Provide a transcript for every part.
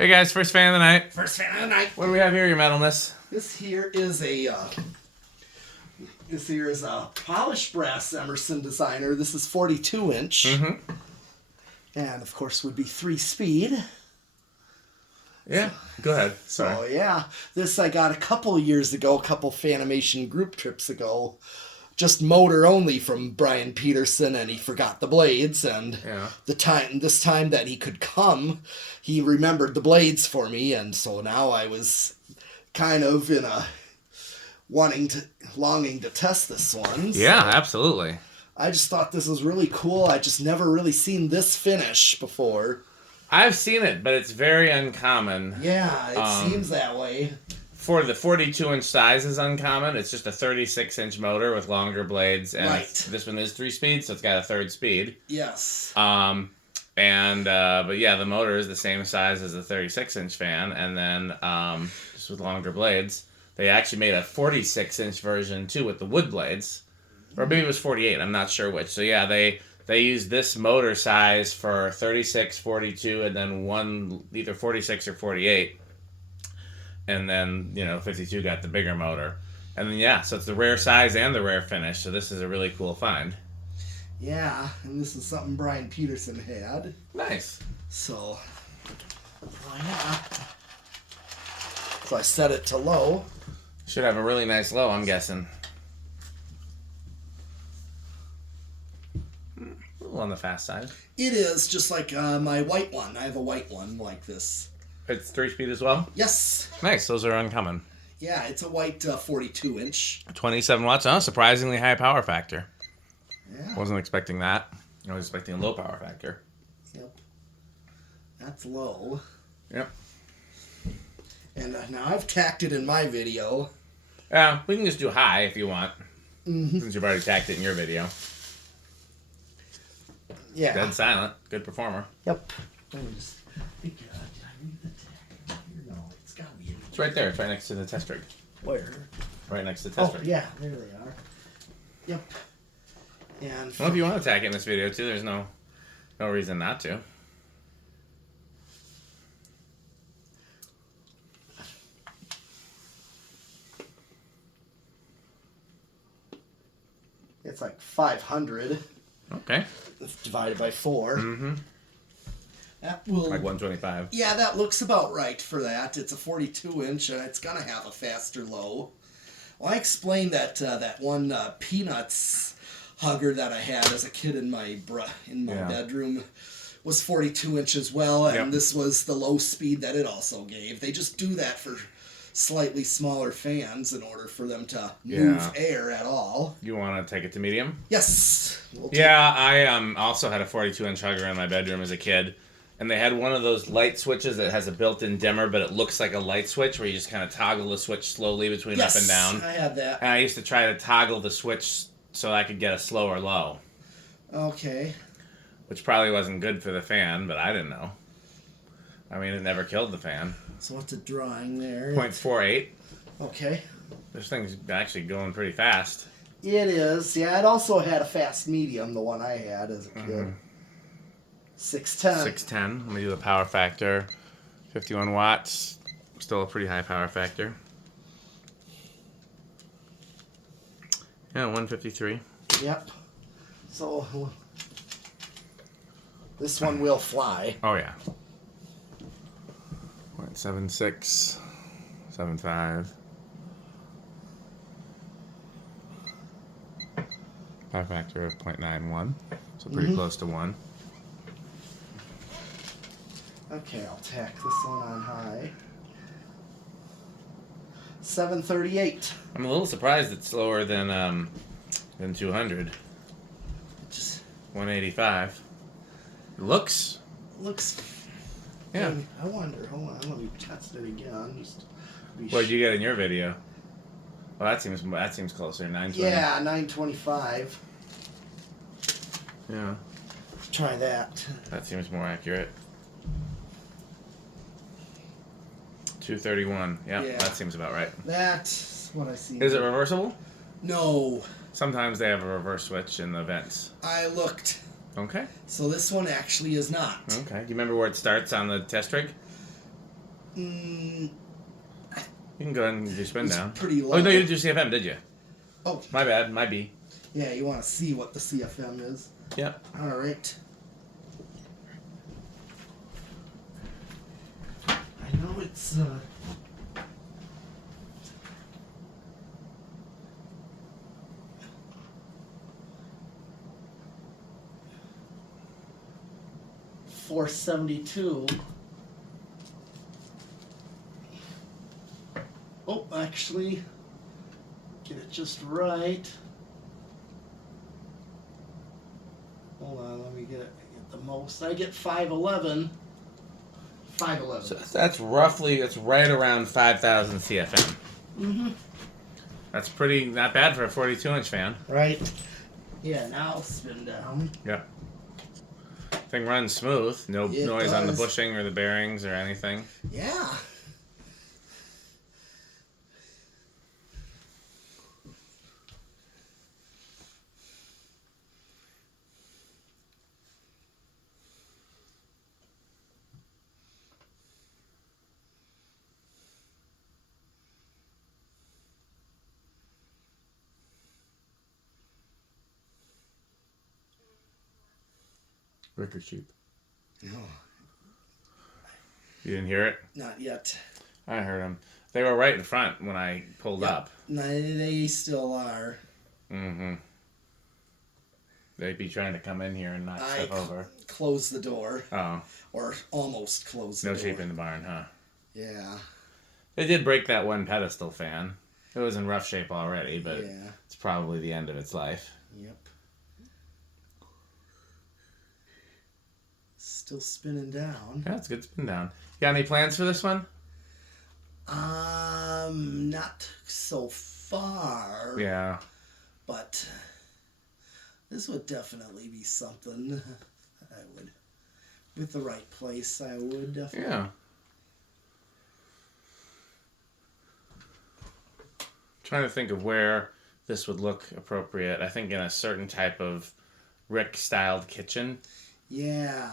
Hey guys, first fan of the night. First fan of the night. What do we have here, your metalness? This here is a polished brass Emerson designer. This is 42 inch. Mm-hmm. And of course would be 3-speed. Yeah, go ahead. Sorry. So yeah, this I got a couple years ago, a couple Fanimation group trips ago. Just motor only from Brian Peterson, and he forgot the blades. And this time that he could come, he remembered the blades for me, and so now I was kind of in a longing to test this one. So Yeah, absolutely. I just thought this was really cool. I just never really seen this finish before. I've seen it, but it's very uncommon. Yeah, it seems that way. For the 42-inch size is uncommon. It's just a 36-inch motor with longer blades, and this one is 3-speed, so it's got a third speed. Yes. But yeah, the motor is the same size as the 36-inch fan, and then just with longer blades. They actually made a 46-inch version too with the wood blades, or maybe it was 48. I'm not sure which. So yeah, they used this motor size for 36, 42, and then one either 46 or 48. And then, 52 got the bigger motor. And then, yeah, so it's the rare size and the rare finish. So this is a really cool find. Yeah, and this is something Brian Peterson had. Nice. So, yeah. So I set it to low. Should have a really nice low, I'm guessing. A little on the fast side. It is, just like my white one. I have a white one like this. It's 3-speed as well? Yes. Nice. Those are uncommon. Yeah, it's a white 42-inch. 27 watts. Oh, surprisingly high power factor. Yeah. Wasn't expecting that. I was expecting a low power factor. Yep. That's low. Yep. And now I've tacked it in my video. Yeah, we can just do high if you want. Mm-hmm. Since you've already tacked it in your video. Yeah. Dead silent. Good performer. Yep. Let me just... It's gotta be. It's right there. It's right next to the test rig. Where? Right next to the test rig. Yeah, there they are. Yep. And Well, if you want to tack it in this video too, there's no reason not to. it's like 500. Okay. It's divided by 4. Mm-hmm. That will... Like 125. Yeah, that looks about right for that. It's a 42-inch, and it's going to have a faster low. Well, I explained that that one Peanuts hugger that I had as a kid in my bedroom was 42 inch as well, and this was the low speed that it also gave. They just do that for slightly smaller fans in order for them to move air at all. You want to take it to medium? Yes. I also had a 42-inch hugger in my bedroom as a kid. And they had one of those light switches that has a built-in dimmer, but it looks like a light switch where you just kind of toggle the switch slowly between up and down. Yes, I had that. And I used to try to toggle the switch so I could get a slower low. Okay. Which probably wasn't good for the fan, but I didn't know. I mean, it never killed the fan. So what's a drawing there? 0.48. Okay. This thing's actually going pretty fast. It is. Yeah, it also had a fast medium, the one I had as a kid. Mm-hmm. 610. 610. Let me do the power factor. 51 watts. Still a pretty high power factor. Yeah, 153. Yep. So, this one will fly. Oh, yeah. 0.76. 0.75. Power factor of 0.91. So pretty close to 1. Okay, I'll tack this one on high. 738. I'm a little surprised it's slower than 200. Just 185. Looks. Yeah. I wonder. Hold on, let me test it again. What did you get in your video? Well, that seems closer. 920. Yeah, 925. Yeah. Try that. That seems more accurate. 231. Yeah, that seems about right. That's what I see. Is it reversible? No. Sometimes they have a reverse switch in the vents. I looked. Okay. So this one actually is not. Okay. Do you remember where it starts on the test rig? Mm, You can go ahead and do spin it's down. pretty Oh, low. no, you didn't do CFM, did you? Oh, My bad, my B. yeah, you want to see what the CFM is. Yep. All right. I know it's 472. Oh, actually, get it just right. Hold on, let me get the most. I get 511. 511. So that's roughly, it's right around 5,000 CFM. Mm-hmm. That's pretty, not bad for a 42-inch fan. Right. Yeah, now spin down. Yeah. Thing runs smooth. No It noise on the does. bushing or the bearings or anything. Yeah. Wicker sheep. No, You didn't hear it? not yet. I heard them. They were right in front when I pulled Yep. up. No, they still are. Mm-hmm. They'd be trying to come in here and knock I stuff over. closed the door. Oh. Or almost closed the No door. sheep in the barn, huh? Yeah. They did break that one pedestal fan. It was in rough shape already, but Yeah. it's probably the end of its life. Yep. Still spinning down. Yeah, it's good spin down. You got any plans for this one? Not so far. Yeah. But this would definitely be something I would, with the right place, I would definitely. Yeah. Trying to think of where this would look appropriate. I think in a certain type of Rick-styled kitchen. Yeah.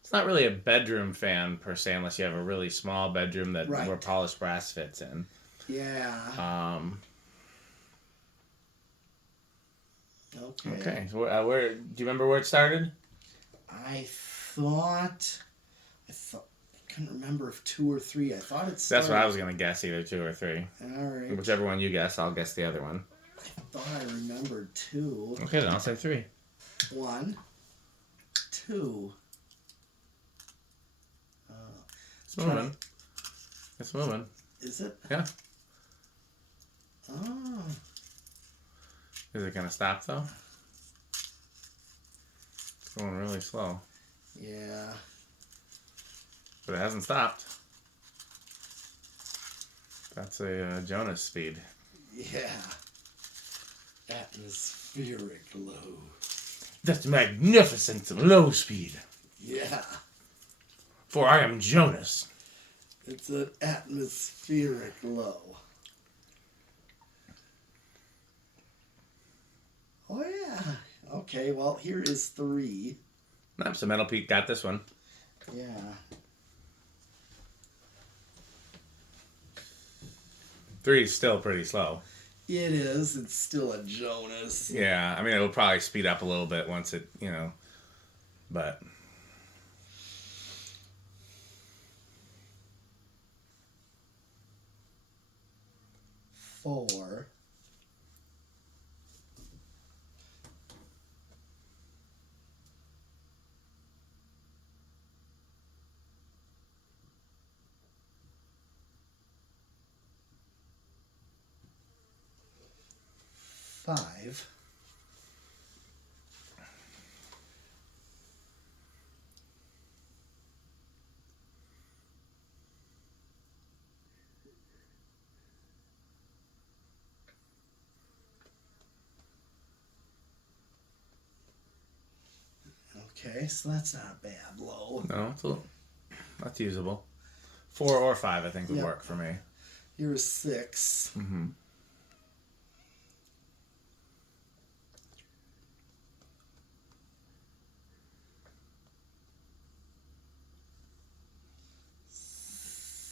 It's not really a bedroom fan per se, unless you have a really small bedroom that Right. where polished brass fits in. Yeah. Okay. Okay. So where do you remember where it started? I couldn't remember if 2 or 3. I thought it started. That's what I was gonna guess, either 2 or 3. All right. Whichever one you guess, I'll guess the other one. I thought I remembered 2. Okay, then I'll say 3. 1, 2. It's moving. It's moving. Is it? Yeah. Oh. Is it gonna stop though? It's going really slow, Yeah. but it hasn't stopped. That's a Jonas speed. Yeah. Atmospheric low. That's magnificent low speed. Yeah. For I am Jonas. It's an atmospheric low. Oh, yeah. Okay, well, here is 3. Nope, so Metal Pete got this one. Yeah. Three is still pretty slow. It is. It's still a Jonas. Yeah, I mean, it'll probably speed up a little bit once it, but... 4. 5. 'Kay, so that's not a bad low. No, that's usable. 4 or 5, I think, would work for me. Here's 6. Mm-hmm.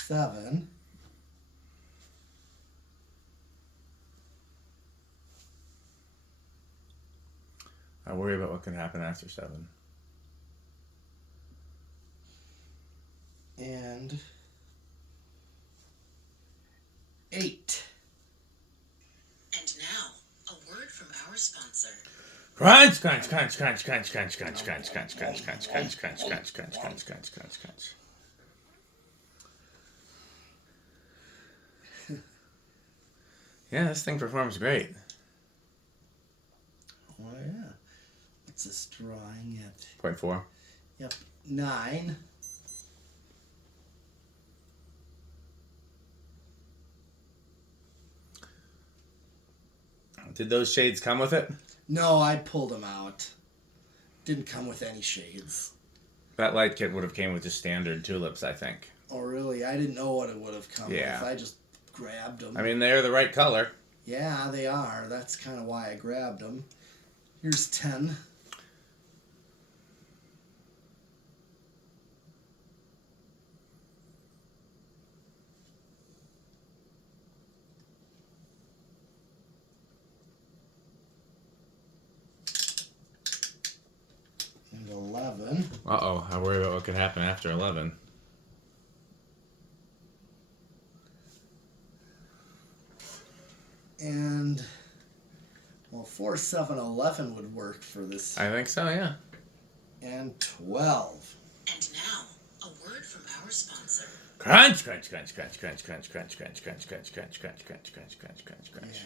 7. I worry about what can happen after 7. And 8. And now, a word from our sponsor. Crunch, crunch, crunch, crunch, crunch, crunch, crunch, crunch, crunch, crunch, crunch, crunch, crunch, crunch, crunch, crunch, crunch, crunch, crunch. Yeah, this thing performs great. Oh yeah. What's this drawing at? 0.4. Yep, 9. Did those shades come with it? No, I pulled them out. Didn't come with any shades. That light kit would have came with just standard tulips, I think. Oh really? I didn't know what it would have come Yeah. with. I just grabbed them. I mean, they're the right color. Yeah, they are. That's kind of why I grabbed them. Here's 10. And 11. Uh-oh, I worry about what could happen after 11. And, well, 4, 7, 11 would work for this. I think so, yeah. And 12. And now, a word from our sponsor. Crunch, crunch, crunch, crunch, crunch, crunch, crunch, crunch, crunch, crunch, crunch, crunch, crunch, crunch, crunch, crunch, crunch.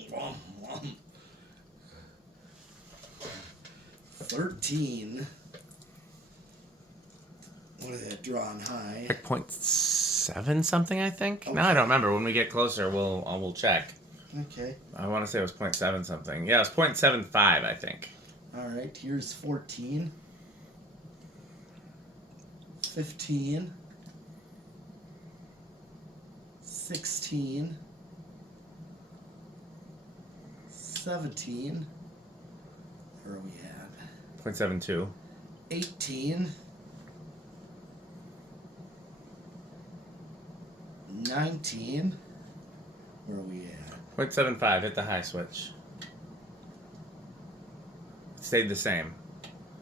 Yeah. 13. What is that drawn high? Like 0.7 something, I think. No, I don't remember. When we get closer, we'll check. Okay. I want to say it was 0.7 something. Yeah, it was 0.75, I think. All right. Here's 14. 15. 16. 17. Where are we at? 0.72. 18. 19. Where are we at? 0.75. Hit the high switch. It stayed the same.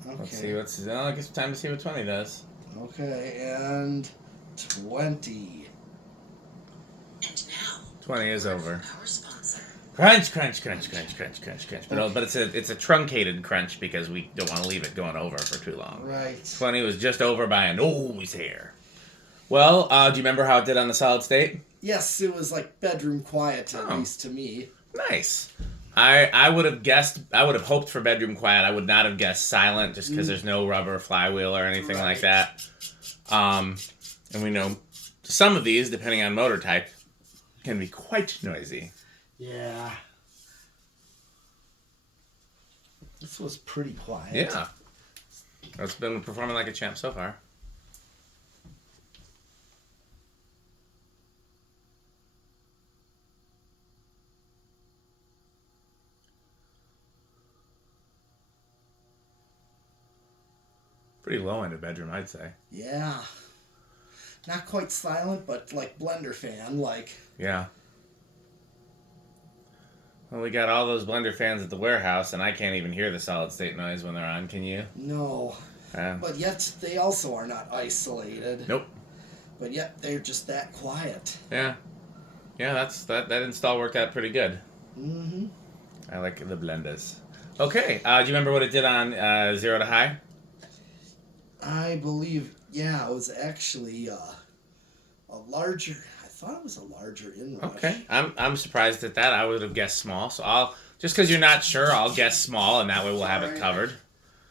Okay. Let's see what's. Oh, I guess it's time to see what 20 does. Okay, and 20. And now, 20 is a word over. from our sponsor. Crunch, crunch, crunch, crunch, crunch, crunch, crunch. But it's a truncated crunch because we don't want to leave it going over for too long. Right. 20 was just over by a nose hair. Well, do you remember how it did on the solid state? Yes, it was like bedroom quiet, at Oh. least to me. Nice. I would have guessed. I would have hoped for bedroom quiet. I would not have guessed silent, just because there's no rubber flywheel or anything like that. And we know some of these, depending on motor type, can be quite noisy. Yeah. This was pretty quiet. Yeah. It's been performing like a champ so far. Pretty low end of bedroom, I'd say. Yeah. Not quite silent, but like blender fan, like. Yeah. Well, we got all those blender fans at the warehouse, and I can't even hear the solid state noise when they're on. Can you? No. But yet they also are not isolated. Nope. But yet they're just that quiet. Yeah. Yeah, that install worked out pretty good. Mm-hmm. I like the blenders. Okay, do you remember what it did on 0 to high? I believe, yeah, it was actually a larger. I thought it was a larger inrush. Okay, I'm surprised at that. I would have guessed small. So I'll just because you're not sure, I'll guess small, and that way we'll have it covered.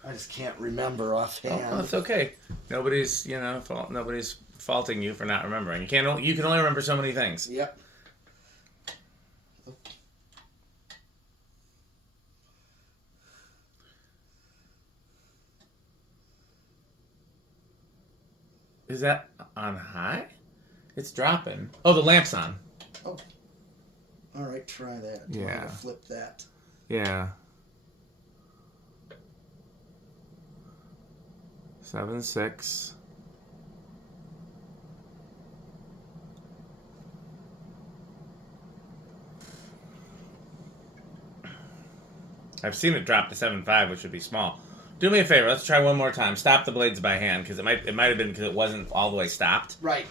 I just can't remember offhand. Oh, that's okay. Nobody's nobody's faulting you for not remembering. You can only remember so many things. Yep. Is that on high? It's dropping. Oh, the lamp's on. Oh. All right, try that. I'm Yeah. gonna flip that. Yeah. 7, 6. I've seen it drop to 7.5, which would be small. Do me a favor. Let's try one more time. Stop the blades by hand, because it might have been because it wasn't all the way stopped. Right.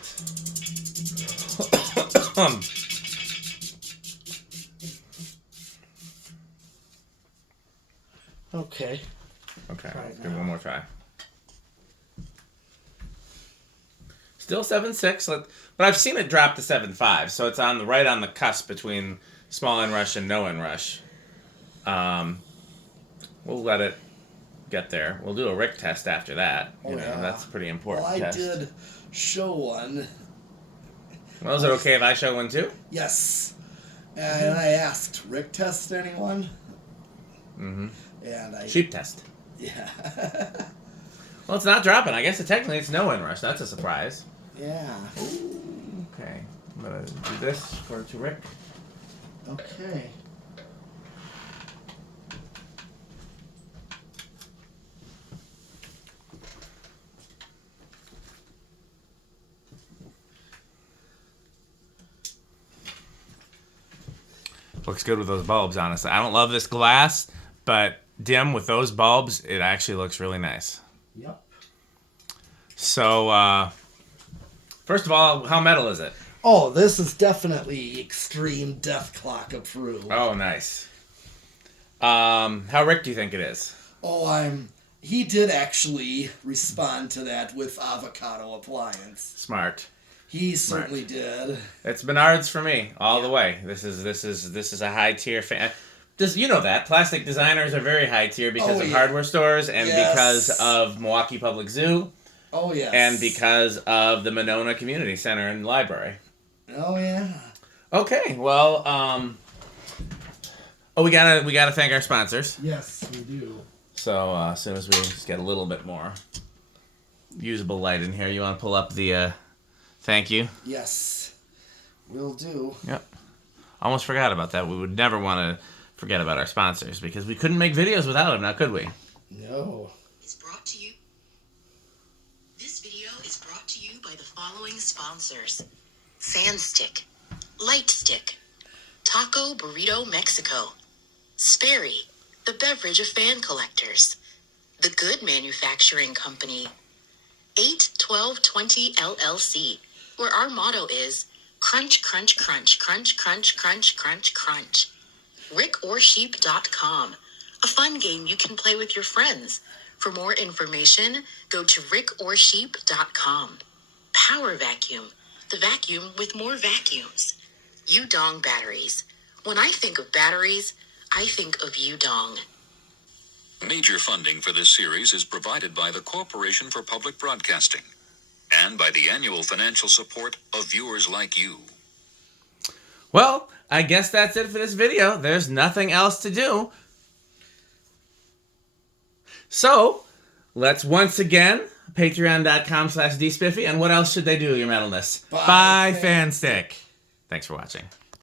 Okay. Okay, Try let's it give now. one more try. Still 7.6, but I've seen it drop to 7.5, so it's right on the cusp between small inrush and no inrush. We'll let it get there. We'll do a Rick test after that. Oh, yeah. That's a pretty important Well, I test. did show one. Well, is it okay if I show one too? Yes. And I asked, Rick test anyone? Mm-hmm. And I... Sheep test. Yeah. Well, it's not dropping. I guess technically it's no inrush. That's a surprise. Yeah. Okay. I'm going to do this to Rick. Okay. Looks good with those bulbs, honestly. I don't love this glass, but dim with those bulbs, it actually looks really nice. Yep. So, first of all, how metal is it? Oh, this is definitely extreme death clock approved. Oh, nice. How Rick do you think it is? Oh, he did actually respond to that with avocado appliance. Smart. He certainly did. It's Menards for me all the way. This is a high tier fan. You know that plastic designers are very high tier because of hardware stores and because of Milwaukee Public Zoo. Oh yes. And because of the Monona Community Center and Library. Oh yeah. Okay, well, we gotta thank our sponsors. Yes, we do. So as soon as we just get a little bit more usable light in here, you want to pull up the thank you? Yes, will do. Yep. Almost forgot about that. We would never want to forget about our sponsors because we couldn't make videos without them, now could we? No. Is brought to you. This video is brought to you by the following sponsors: Fan Stick, Light Stick, Taco Burrito Mexico, Sperry, the beverage of fan collectors, The Good Manufacturing Company, 81220 LLC, where our motto is crunch, crunch, crunch, crunch, crunch, crunch, crunch, crunch. RickOrSheep.com, a fun game you can play with your friends. For more information, go to RickOrSheep.com. Power Vacuum, the vacuum with more vacuums. Udong Batteries. When I think of batteries, I think of Udong. Major funding for this series is provided by the Corporation for Public Broadcasting and by the annual financial support of viewers like you. Well, I guess that's it for this video. There's nothing else to do. So, let's once again, patreon.com/dspiffy. And what else should they do, your metalness? Buy Fanstick. Thanks for watching.